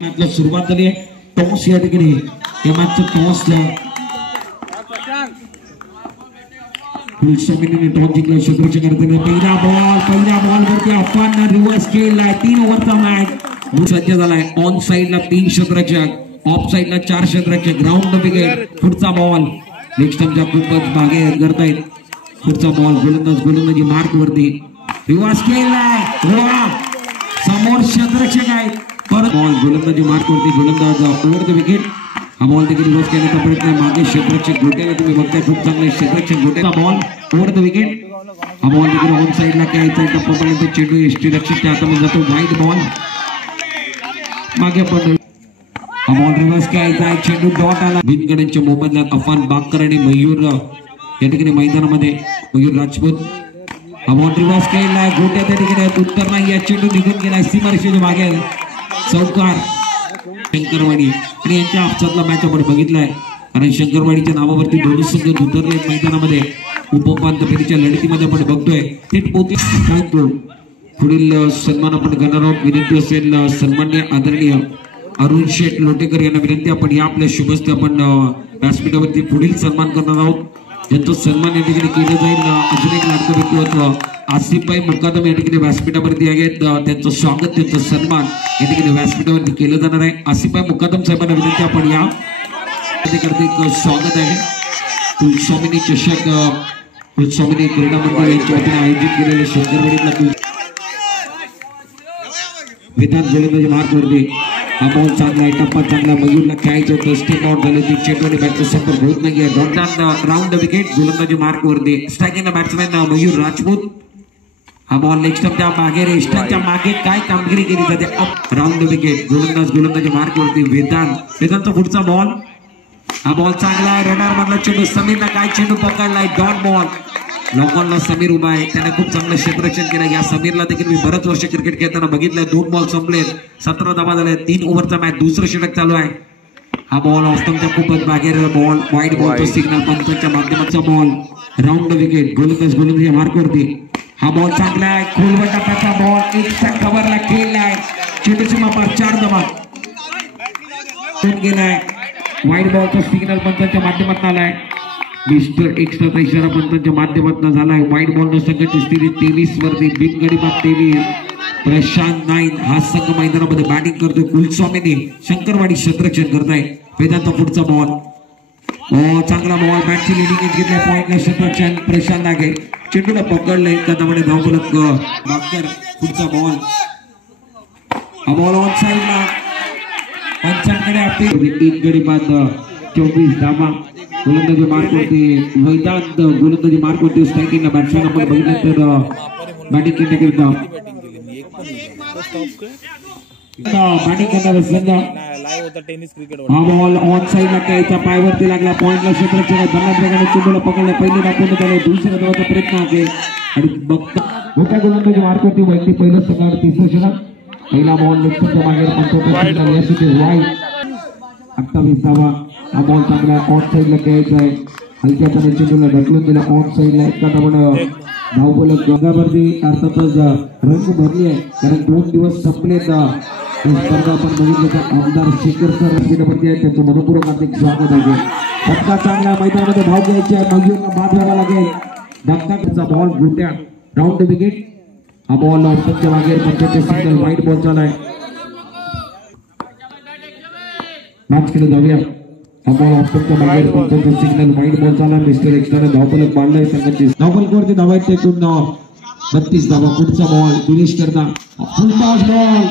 मॅचला सुरुवात झाली आहे. टॉस या ठिकाणी या मॅचचं टॉस टॉस जिंकला. क्षेत्ररक्षण करताना पहिला बॉल वरती अफवांना रिव्हर्स केलाय. 3 ओव्हरचा मॅच सज्ज झालाय. ऑन साइडला 3 क्षेत्ररक्षक, ऑफ साइडला 4 क्षेत्ररक्षक. Ground wicket. पुढचा बॉल लेग स्टंपच्या खूपच मागे करतायत. पुढचा बॉल गोलंदाजी मार्क वरती रिव्हर्स केलाय. समोर क्षेत्ररक्षक आहेत. परत बॉल गोलंदाजी मार्क वरती. गोलंदाज ओव्हर द विकेट. हा बॉल देखील रिव्हर्स करण्याचा प्रयत्न. मागे क्षेत्ररक्षक गोट्याला तुम्ही बघताय. खूप चांगले क्षेत्ररक्षक गोट्याचा बॉल ओव्हर द विकेट. हा बॉल देखील ऑन साइडला खेळायचा. टप्पापर्यंत चेंडू यष्टीरक्षकच्या हातामध्ये जातो. वाईड बॉल मागे पडतो. हा बॉल रिव्हर्स खेळायचा. चेंडू डॉट आला. बिनगड्यांच्या मोबदल्यात अफान बाकर आणि मयूर या ठिकाणी मैदानामध्ये. मयूर राजपूत हा बॉल रिव्हर्स केलाय. गोट्या त्या ठिकाणी उत्तर नाही. या चेंडू निघून गेलाय सीमारेषेच्या मागे. चौकार शंकरवाडी आणि यांच्या हाफसातला मॅच आपण बघितलाय. कारण शंकरवाडीच्या नावावरती दोन्ही संघ उतरले मैदानामध्ये. उपांत्य फेरीच्या लढतीमध्ये आपण बघतोय थेट पोहोचले. पुढील सन्मान आपण करणार आहोत. विनंती असेल सन्मान्य आदरणीय अरुण शेठ लोटेकर यांना विनंती. आपण या आपल्या शुभस्ते आपण व्यासपीठावरती पुढील सन्मान करणार आहोत. ज्यांचं सन्मान या ठिकाणी केलं जाईल. अजून एक लाडकं व्यक्तिमत्व आसिफभाई मुकादम या ठिकाणी व्यासपीठावरती आहेत. त्यांचं स्वागत, त्यांचं सन्मान या ठिकाणी व्यासपीठावरती केलं जाणार आहे. आसिफभाई मुकादम साहेबांना विनंती. आपण या एक स्वागत आहे. कुलस्वामिनी चषक कुलस्वामिनी क्रीडा मंडळ यांच्या वतीने आयोजित केलेले शंकरवाडीतला विधान गोलंदाजी मार्क वरती. हा बॉल चांगला आहे. टप्पा चांगला. मयूरला खेळायचं होतं. स्टेप आउट झाले. ती चेंडू आणि बॅटचा संपर्क होत नाहीये. Round the wicket. गोलंदाजी मार्क वरती. Striking batsman Mayur Rajput. हा बॉल लेग स्टंपच्या मागे रेस्टच्या मागे काय कामगिरी केली जाते. Up round the wicket. गोलंदाजी मार्क वरती. वेदांतचा पुढचा बॉल. हा बॉल चांगला आहे. रडार मधला चेंडू. समीरला काय चेंडू पकडलाय. Dot ball. लॉकॉनला समीर उभा आहे. त्याने खूप चांगलं क्षेत्ररक्षण केलं. या समीरला देखील मी बरेच वर्ष क्रिकेट खेळताना बघितलंय. 2 बॉल संपलेत. 17 धावा झाले. 3 ओव्हरचा मॅच. दुसरं षटक चालू आहे. हा बॉल ऑस्टमच्या खूपच बाहेर. बॉल वाईड बॉलचा सिग्नल पंचांच्या माध्यमाचा बॉल. Round the wicket. गोलंदाजी मार्क वरती. हा बॉल चांगला आहे. खोलवर टप्प्याचा बॉल. एकचा कव्हरला केलाय. चेंडू सीमा पार 4 धावा गेलाय. वाईड बॉलचा सिग्नल पंचांच्या माध्यमातून आलाय. मिस्टर एक्स्ट्राचा इशारा पंचांच्या माध्यमातून झालाय. वाईड बॉल संघाची स्थिती 23 वरती. बिनगडी बाद 23. प्रशांत नाईक हा संघ मैदानामध्ये बॅटिंग करतोय. कुलस्वामीने शंकरवाडी क्षेत्ररक्षण करताय. वेदांतचा पुढचा बॉल. चांगला बॉल. बॅटची लिडिंग घेतलाय. पॉइंटला क्षेत्ररक्षण प्रशांत नागे. चेंडूला पकडलंय. कदामध्ये धावफलक बाकर. पुढचा बॉल. हा बॉल ऑन साइडला पंचांकडे आपली. 3 गडी बाद 24 धावा. गोलंदाजी मार्क वरती. वेदांत गोलंदाजी मार्क वरती. स्ट्रायकिंगला बॅट्समॅन आपण बघितलं तर बॅटिंग करण्याकरिता बॅटिंग करणारा संघ. हा बॉल ऑन साइडला खेळायचा. पायवरती लागला. पॉइंटला क्षेत्ररक्षक धनात्मकाने चेंडूला पकडलं. पहिले दाखवण्यात आलं. दुसऱ्या धावाचा प्रयत्न आहे आणि बघता मोठ्या गोलंदाजी मार्क वरती. वैयक्ती पहिलं संघावर 3रं षटक. पहिला बॉल लेफ्टच्या बाहेर. 28 धावा. हा बॉल चांगला ऑन साइडला खेळायचा आहे. हलक्या पाने चेंडूला ढकलून दिला ऑन साइडला. एका धावानं धावफलक गंगावरती. अर्थातच रंग भरली आहे. कारण 2 दिवस संपले. स्पर्धा आपण बघितलं तर आमदार शेखर सर स्पीडवरती आहे. त्यांचं मनपूर्वक हार्दिक स्वागत आहे. फटका चांगला. मैदानामध्ये भाव घ्यायचे आहे. मयूरला बाद व्हावा लागेल. धक्का बॉल गोट्या. Round the wicket. हा बॉल ऑप्शनच्या मागे. पंचांचे सिग्नल. वाईट बॉल चालू आहे. मॅच कडे जाऊया. हा बॉल ऑप्शनच्या मागे. पंचांचे सिग्नल. वाईट बॉल चालू आहे. मिस्टर एक्स्ट्राने धावफलक मांडलाय संघाची. धावफलकावरती धावायचे एकूण 32 धावा. पुढचा बॉल दिनेश करता. Full toss ball.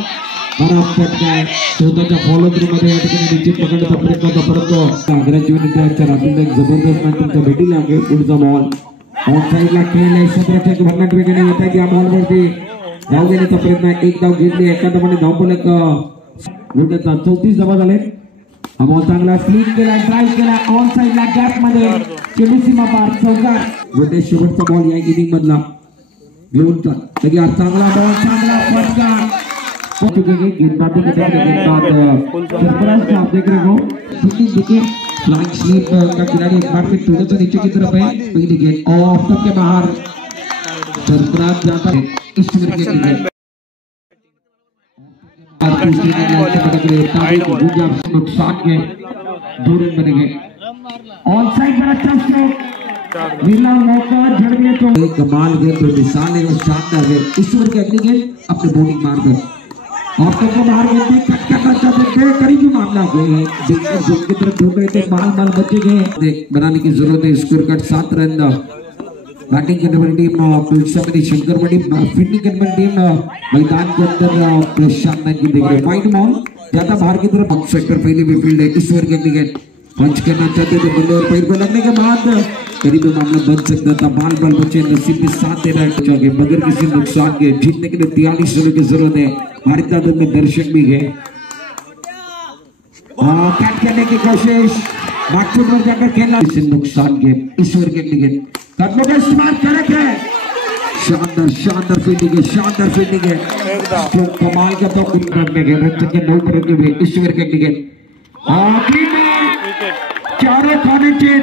फटका स्वतःच्या फॉलो थ्रू मध्ये या ठिकाणी निश्चित पकडण्याचा प्रयत्न होता. परंतु आग्र्याची विनंती आहे. रात्रीला एक जबरदस्त मॅच तुमच्या भेटीला आहे. पुढचा बॉल ऑन साइडला खेळलाय. क्षेत्ररक्षक भन्नाट वेगाने येत आहे. या बॉलवरती धाव घेण्याचा प्रयत्न आहे. 1 धाव घेतली. एका धावाने धावफलक गोट्याचा 34 धावा झाले. हा बॉल चांगला. स्लिप केला. ड्राईव्ह केला. ऑन साइडला गॅप मध्ये. चेंडू सीमा पार. चौकार. गोट्या शेवटचा बॉल या इनिंग मधला घेऊन चांगला बॉल. चांगला फटका. चुके गए गेंदबाजी के सरफराज को आप देख रहे हो. देखिए फ्लाइंग स्लीप का खिलाड़ी एक बार फिर थोड़ा सा नीचे की तरफ है. पहली गेंद ऑफ के बाहर. सरफराज जाता है. इस नुकसान के 2 रन बनेंगे। ऑन साइड पर अच्छा स्ट्रोक मिला मौका जड़ में तो कमाल गए तो मिसाल है शानदार है। इस ओवर के अगली गेंद अपने बॉलिंग मारकर और तो बाहर गेंद कट करना चाहते थे करीबी मामला गए जो की तरफ ढूंढ रहे थे बाल बचे गए बनाने की जरूरत है। स्कोर कट 7 रन बैटिंग करने वाली टीम शंकर बड़ी फील्डिंग करने वाली टीम मैदान के अंदर प्रशांत की देख रहे वाइड बॉल ज्यादा बाहर की तरफ सेक्टर पहले भी फील्ड है। इस ओवर के अगली गेंद पंच करना चाहते थे बल्ले और पैर को लगने के बाद करीबी मामला बन सकता था। बाल बचे नसीब भी साथ दे रहा है बगैर किसी नुकसान के जीतने के लिए 43 रनों की जरूरत है। हमारी तादाद में दर्शक भी गए कैच करने की कोशिश बागफुट पर जाकर खेलना नुकसान के। इस ओवर के अगली गेंद कदमों का इस्तेमाल करेक्ट है। शानदार फील्डिंग है शानदार फील्डिंग है जो कमाल का तो करने के रन के 9 रन के हुए। इस ओवर के अगली गेंद चारों खाने चेन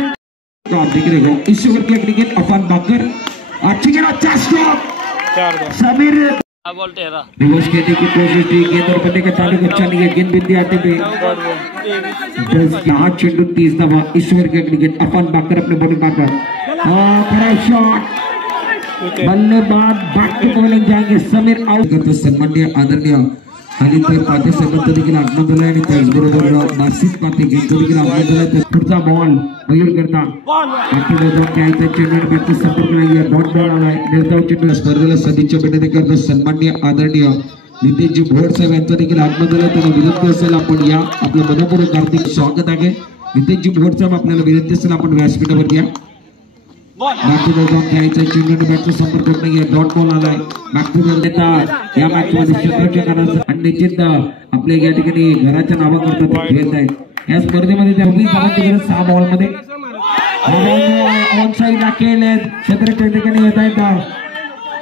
आप दिख रहे हो। इस ओवर के अगली गेंद अफान बाकर अच्छी गेंद अच्छा स्ट्रोक समीर रिवर्स खेलने की कोशिश की गेंद और बनने का ताल्लुक अच्छा नहीं है। गेंद बिंदी आते थे 10 चेंडू 30 दफा। इस ओवर के अगली गेंद अफान बाकर अपने बॉलिंग मारकर खड़ा शॉट बल्लेबाज बैक टू बॉलिंग जाएंगे समीर आउट करते सन्माननीय आदरणीय खाली पाते संबंध देखील आत्मदल आणि त्याचबरोबर नासिक पाते घेतो देखील आत्मदल पुढचा बॉल मयूर करता आठवडा जाऊन घ्यायचा चेंडू बॅटचा संपर्क नाहीये डॉट बॉल आलाय निर्धाव चेंडू स्पर्धेला सदिच्छा भेटणे करतो सन्माननीय आदरणीय नितेशजी भोड साहेब यांचा देखील आत्मदल त्यांना विनंती असेल आपण या आपलं मनपूर्वक हार्दिक स्वागत आहे। नितेशजी भोड साहेब आपल्याला विनंती असेल आपण व्यासपीठावर या बागफुट जाऊन घ्यायचा चेंडू बॅटचा संपर्क नाहीये डॉट बॉल आलाय बागफुट देता या मॅच मध्ये क्षेत्ररक्षकांना आणि निश्चित आपल्या या ठिकाणी घराच्या नावाकरता खेळत आहेत। या स्पर्धेमध्ये त्या 20 धावांची गरज 6 बॉल मध्ये ऑन साइड खेळले क्षेत्ररक्षक ठिकाणी येत आहेत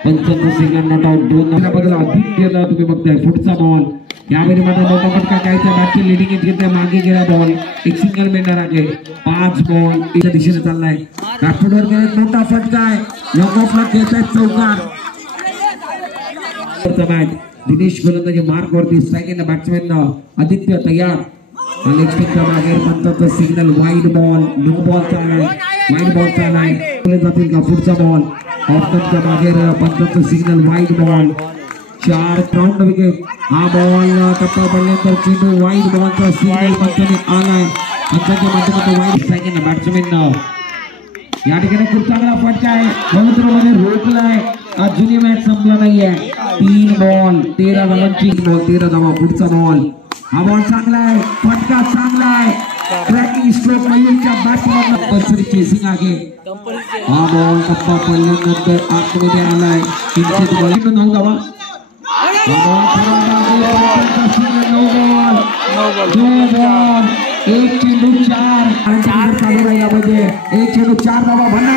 55 सेकंद नॉट आउट 2 बदल आदित्यला तुम्ही बघताय पुढचा बॉल यावेळी मात्र मोठा फटका कायचा मॅचची लिडिंग घेतली मागे गेला बॉल एक सिंगल मेंढर आहे 5 बॉल त्या दिशेने चाललाय बागफुटवर गेले मोठा फटका आहे लॉक ऑफला खेळताय चौकार मॅच दिनेश गोलंदाजी मार्क वरती सेकंड बॅट्समॅन आदित्य तयार अलेक्सच्या मागे पंचाचा signal wide ball no ball चाललाय वाईड बॉल चाललाय पुढे जातील का पुढचा बॉल ऑफच्या मागे पंचाचा signal wide ball 4 round wicket हा बॉल टप्पा पडल्यानंतर चेंडू वाईड बॉलचा सिग्नल पंचाने आलाय पंचाच्या माध्यमातून वाईड सेकंड बॅट्समॅन या ठिकाणी खूप चांगला फटका आहे बहुत्रमध्ये रोखलाय अजूनही मॅच संपला नाहीये 3 बॉल 13 धावांची बॉल 13 धावा पुढचा बॉल हा बॉल चांगला आहे फटका चांगला आहे ट्रॅकिंग स्ट्रोक मयूरच्या बॅटमधून पर्सरी चेसिंग आहे हा बॉल टप्पा पडल्यानंतर आतमध्ये आलाय 9 धावा एक चेंडू 4 चालू राहिल्यामध्ये एक चेंडू 4 धावा भन्ना